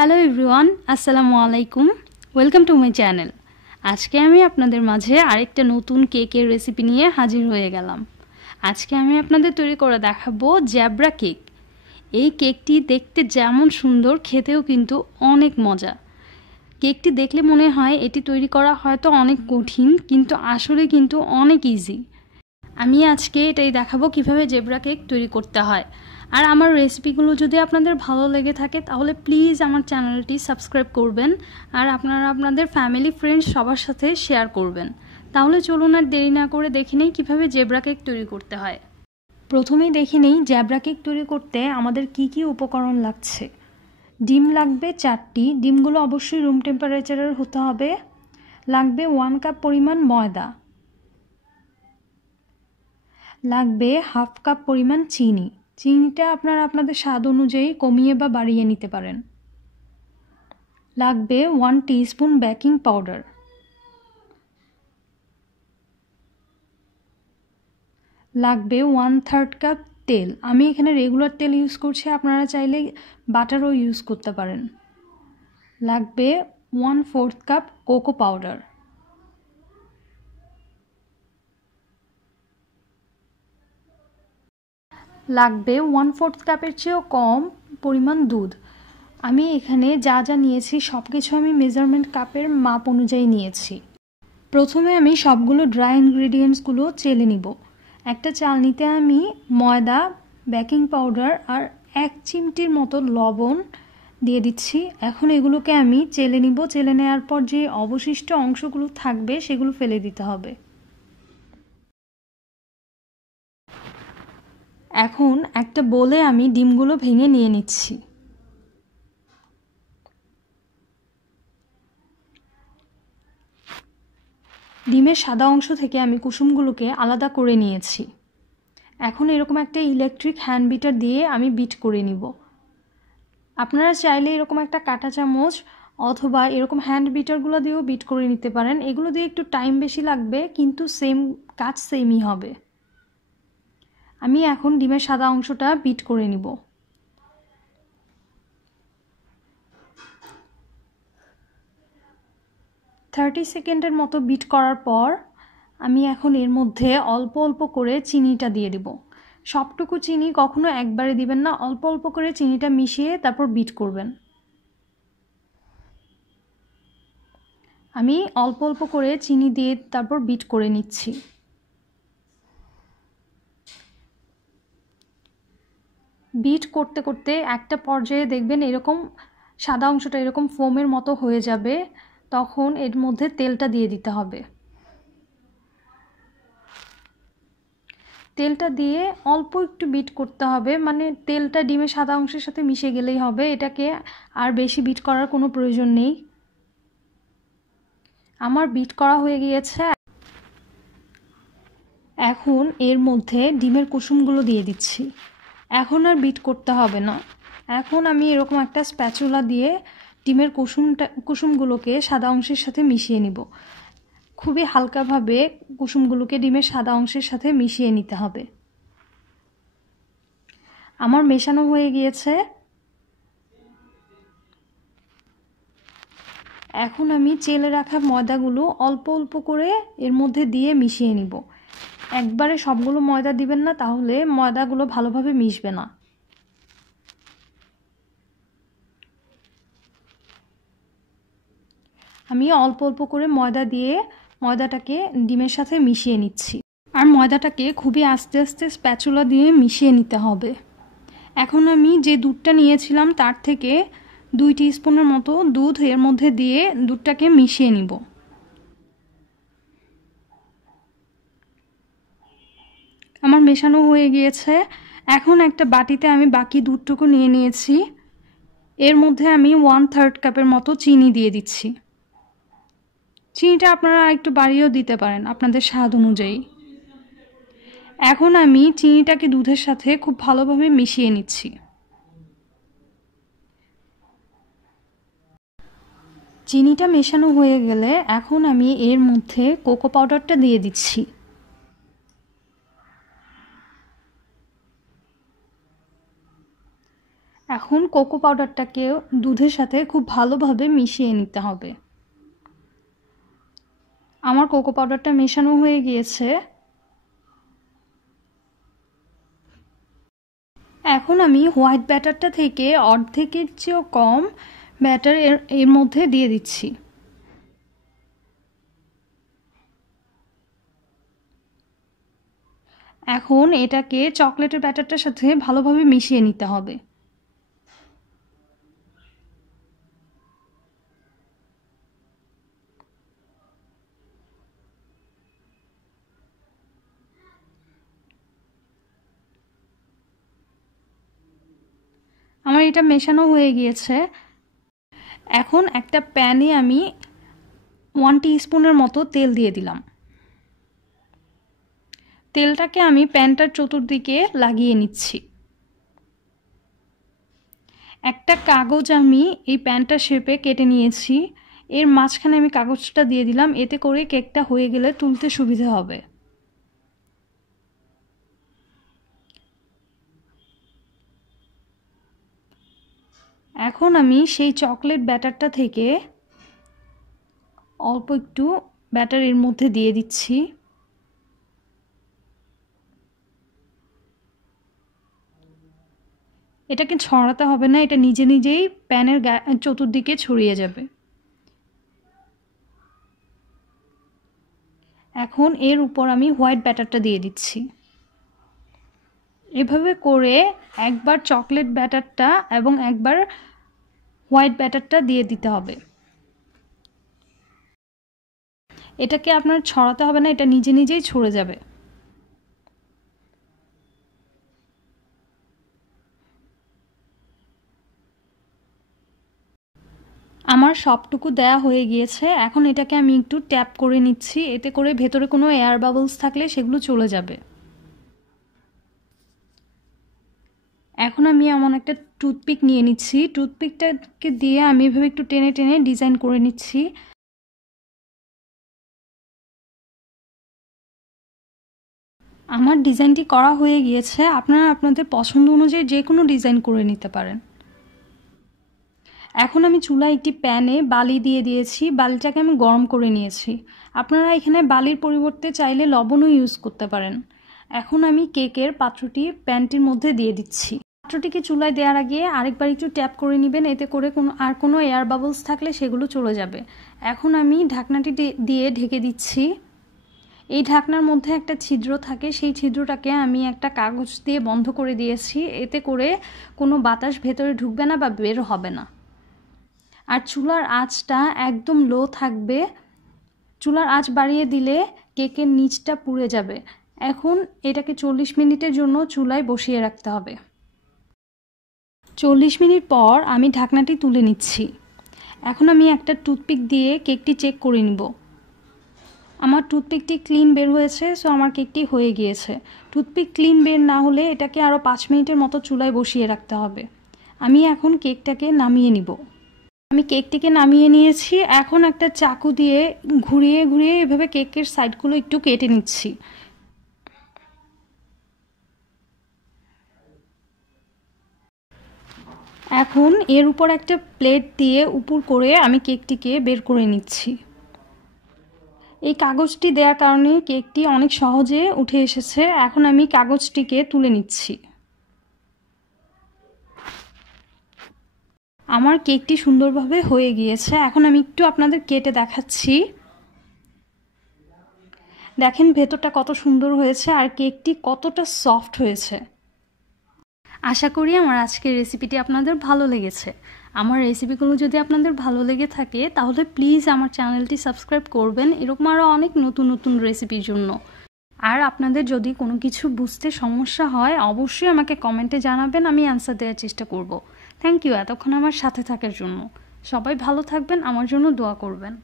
Hello everyone, আসসালামু আলাইকুম। Welcome to my channel. আজকে আমি আপনাদের মাঝে আরেকটা নতুন কেকের রেসিপি নিয়ে হাজির হয়ে গেলাম। আজকে আমি আপনাদের তৈরি করে দেখাবো জ্যাবরা কেক। এই কেকটি দেখতে যেমন সুন্দর, খেতেও কিন্তু অনেক মজা। কেকটি দেখলে মনে হয় এটি তৈরি করা হয়তো অনেক কঠিন, কিন্তু আসলে কিন্তু অনেক ইজি। আমি আজকে এটাই দেখাবো কিভাবে জ্যাবরা কেক তৈরি করতে হয়। আর আমার রেসিপিগুলো যদি আপনাদের ভালো লেগে থাকে তাহলে প্লিজ আমার চ্যানেলটি সাবস্ক্রাইব করবেন আর আপনারা আপনাদের ফ্যামিলি ফ্রেন্ডস সবার সাথে শেয়ার করবেন। তাহলে চলুন আর দেরি না করে দেখে নেই কীভাবে জ্যাবরা কেক তৈরি করতে হয়। প্রথমেই দেখে নেই জ্যাবরা কেক তৈরি করতে আমাদের কি কি উপকরণ লাগছে। ডিম লাগবে 4টি, ডিমগুলো অবশ্যই রুম টেম্পারেচারের হতে হবে। লাগবে 1 কাপ পরিমাণ ময়দা, লাগবে হাফ কাপ পরিমাণ চিনি। চিনিটা আপনারা আপনাদের স্বাদ অনুযায়ী কমিয়ে বা বাড়িয়ে নিতে পারেন। লাগবে 1 টিস্পুন বেকিং পাউডার, লাগবে 1/3 কাপ তেল। আমি এখানে রেগুলার তেল ইউজ করছি, আপনারা চাইলে বাটারও ইউজ করতে পারেন। লাগবে 1/4 কাপ কোকো পাউডার, লাগবে 1/4 কাপের চেয়েও কম পরিমাণ দুধ। আমি এখানে যা যা নিয়েছি সব কিছু আমি মেজারমেন্ট কাপের মাপ অনুযায়ী নিয়েছি। প্রথমে আমি সবগুলো ড্রাই ইনগ্রিডিয়েন্টসগুলো চেলে নিব। একটা চালনিতে আমি ময়দা, বেকিং পাউডার আর 1 চিমটির মতো লবণ দিয়ে দিচ্ছি। এখন এগুলোকে আমি চেলে নিব। চেলে নেওয়ার পর যে অবশিষ্ট অংশগুলো থাকবে সেগুলো ফেলে দিতে হবে। এখন একটা বোলে আমি ডিমগুলো ভেঙে নিয়ে নিচ্ছি। ডিমের সাদা অংশ থেকে আমি কুসুমগুলোকে আলাদা করে নিয়েছি। এখন এরকম একটা ইলেকট্রিক হ্যান্ড বিটার দিয়ে আমি বিট করে নিব। আপনারা চাইলে এরকম একটা কাঁটা চামচ অথবা এরকম হ্যান্ড বিটারগুলো দিয়েও বিট করে নিতে পারেন। এগুলো দিয়ে একটু টাইম বেশি লাগবে, কিন্তু কাজ সেমই হবে। আমি এখন ডিমের সাদা অংশটা বিট করে নিব। থার্টি সেকেন্ডের মতো বিট করার পর আমি এখন এর মধ্যে অল্প অল্প করে চিনিটা দিয়ে দিব। সবটুকু চিনি কখনো একবারে দিবেন না, অল্প অল্প করে চিনিটা মিশিয়ে তারপর বিট করবেন। আমি অল্প অল্প করে চিনি দিয়ে তারপর বিট করে নিচ্ছি। বিট করতে করতে একটা পর্যায়ে দেখবেন এরকম সাদা অংশটা এরকম ফোমের মতো হয়ে যাবে, তখন এর মধ্যে তেলটা দিয়ে দিতে হবে। তেলটা দিয়ে অল্প একটু বিট করতে হবে, মানে তেলটা ডিমের সাদা অংশের সাথে মিশে গেলেই হবে। এটাকে আর বেশি বিট করার কোনো প্রয়োজন নেই। আমার বিট করা হয়ে গিয়েছে। এখন এর মধ্যে ডিমের কুসুমগুলো দিয়ে দিচ্ছি। এখন আর বিট করতে হবে না। এখন আমি এরকম একটা স্প্যাচুলা দিয়ে ডিমের কুসুমগুলোকে সাদা অংশের সাথে মিশিয়ে নিব। খুবই হালকাভাবে কুসুমগুলোকে ডিমের সাদা অংশের সাথে মিশিয়ে নিতে হবে। আমার মেশানো হয়ে গিয়েছে। এখন আমি চেলে রাখা ময়দাগুলো অল্প অল্প করে এর মধ্যে দিয়ে মিশিয়ে নিব। একবারে সবগুলো ময়দা দিবেন না, তাহলে ময়দাগুলো ভালোভাবে মিশবে না। আমি অল্প অল্প করে ময়দা দিয়ে ময়দাটাকে ডিমের সাথে মিশিয়ে নিচ্ছি। আর ময়দাটাকে খুবই আস্তে আস্তে স্প্যাচুলা দিয়ে মিশিয়ে নিতে হবে। এখন আমি যে দুধটা নিয়েছিলাম তার থেকে 2 টিস্পুনের মতো দুধ এর মধ্যে দিয়ে দুধটাকে মিশিয়ে নিব। আমার মেশানো হয়ে গিয়েছে। এখন একটা বাটিতে আমি বাকি দুধটুকু নিয়ে নিয়েছি। এর মধ্যে আমি 1/3 কাপের মতো চিনি দিয়ে দিচ্ছি। চিনিটা আপনারা একটু বাড়িয়েও দিতে পারেন আপনাদের স্বাদ অনুযায়ী। এখন আমি চিনিটাকে দুধের সাথে খুব ভালোভাবে মিশিয়ে নিচ্ছি। চিনিটা মেশানো হয়ে গেলে এখন আমি এর মধ্যে কোকো পাউডারটা দিয়ে দিচ্ছি। এখন এখন কোকো পাউডারটাকে দুধের সাথে খুব ভালোভাবে মিশিয়ে নিতে হবে। আমার কোকো পাউডারটা মেশানো হয়ে গিয়েছে। এখন আমি হোয়াইট ব্যাটারটা থেকে অর্ধেকের চেয়েও কম ব্যাটার এর মধ্যে দিয়ে দিচ্ছি। এখন এটাকে চকলেটের ব্যাটারটার সাথে ভালোভাবে মিশিয়ে নিতে হবে। আমার এটা মেশানো হয়ে গিয়েছে। এখন একটা প্যানে আমি 1 টিস্পুনের মতো তেল দিয়ে দিলাম। তেলটাকে আমি প্যানটার চতুর্দিকে লাগিয়ে নিচ্ছি। একটা কাগজ আমি এই প্যানটার শেপে কেটে নিয়েছি, এর মাঝখানে আমি কাগজটা দিয়ে দিলাম, এতে করে কেকটা হয়ে গেলে তুলতে সুবিধা হবে। এখন আমি সেই চকলেট ব্যাটারটা থেকে অল্প একটু ব্যাটার এর মধ্যে দিয়ে দিচ্ছি। এটাকে ছড়াতে হবে না, এটা নিজে নিজেই প্যানের চতুর্দিকে ছড়িয়ে যাবে। এখন এর উপর আমি হোয়াইট ব্যাটারটা দিয়ে দিচ্ছি। এভাবে করে একবার চকলেট ব্যাটারটা এবং একবার হোয়াইট ব্যাটারটা দিয়ে দিতে হবে। এটাকে আপনার ছড়াতে হবে না, এটা নিজে নিজেই ছড়ে যাবে। আমার সবটুকু দেয়া হয়ে গিয়েছে। এখন এটাকে আমি একটু ট্যাপ করে নিচ্ছি, এতে করে ভেতরে কোনো এয়ার বাবলস থাকলে সেগুলো চলে যাবে। এখন আমি এমন একটা টুথপিক নিয়ে নিচ্ছি, টুথপিকটাকে দিয়ে আমি এভাবে একটু টেনে টেনে ডিজাইন করে নিচ্ছি। আমার ডিজাইনটি করা হয়ে গিয়েছে, আপনারা আপনাদের পছন্দ অনুযায়ী যে কোনো ডিজাইন করে নিতে পারেন। এখন আমি চুলায় একটি প্যানে বালি দিয়ে দিয়েছি, বালিটাকে আমি গরম করে নিয়েছি। আপনারা এখানে বালির পরিবর্তে চাইলে লবণও ইউজ করতে পারেন। এখন আমি কেকের পাত্রটি প্যানটির মধ্যে দিয়ে দিচ্ছি। পাত্রটিকে চুলায় দেওয়ার আগে আরেকবার একটু ট্যাপ করে নেবেন, এতে করে কোনো এয়ার বাবলস থাকলে সেগুলো চলে যাবে। এখন আমি ঢাকনাটি দিয়ে ঢেকে দিচ্ছি। এই ঢাকনার মধ্যে একটা ছিদ্র থাকে, সেই ছিদ্রটাকে আমি একটা কাগজ দিয়ে বন্ধ করে দিয়েছি, এতে করে কোনো বাতাস ভেতরে ঢুকবে না বা বের হবে না। আর চুলার আঁচটা একদম লো থাকবে, চুলার আঁচ বাড়িয়ে দিলে কেকের নিচটা পুড়ে যাবে। এখন এটাকে 40 মিনিটের জন্য চুলায় বসিয়ে রাখতে হবে। 40 মিনিট পর আমি ঢাকনাটি তুলে নিচ্ছি। এখন আমি একটা টুথপিক দিয়ে কেকটি চেক করে নিব। আমার টুথপিকটি ক্লিন বের হয়েছে, সো আমার কেকটি হয়ে গিয়েছে। টুথপিক ক্লিন বের না হলে এটাকে আরও 5 মিনিটের মতো চুলায় বসিয়ে রাখতে হবে। আমি এখন কেকটাকে নামিয়ে নিব। আমি কেকটিকে নামিয়ে নিয়েছি। এখন একটা চাকু দিয়ে ঘুরিয়ে ঘুরিয়ে এভাবে কেকের সাইডগুলো একটু কেটে নিচ্ছি। এখন এর উপর একটা প্লেট দিয়ে উপর করে আমি কেকটিকে বের করে নিচ্ছি। এই কাগজটি দেওয়ার কারণে কেকটি অনেক সহজে উঠে এসেছে। এখন আমি কাগজটিকে তুলে নিচ্ছি। আমার কেকটি সুন্দরভাবে হয়ে গিয়েছে। এখন আমি একটু আপনাদের কেটে দেখাচ্ছি। দেখেন ভেতরটা কত সুন্দর হয়েছে আর কেকটি কতটা সফট হয়েছে। আশা করি আমার আজকের রেসিপিটি আপনাদের ভালো লেগেছে। আমার রেসিপিগুলো যদি আপনাদের ভালো লেগে থাকে তাহলে প্লিজ আমার চ্যানেলটি সাবস্ক্রাইব করবেন, এরকম আরও অনেক নতুন নতুন রেসিপির জন্য। আর আপনাদের যদি কোনো কিছু বুঝতে সমস্যা হয় অবশ্যই আমাকে কমেন্টে জানাবেন, আমি অ্যান্সার দেওয়ার চেষ্টা করব। থ্যাংক ইউ এতক্ষণ আমার সাথে থাকার জন্য। সবাই ভালো থাকবেন, আমার জন্য দোয়া করবেন।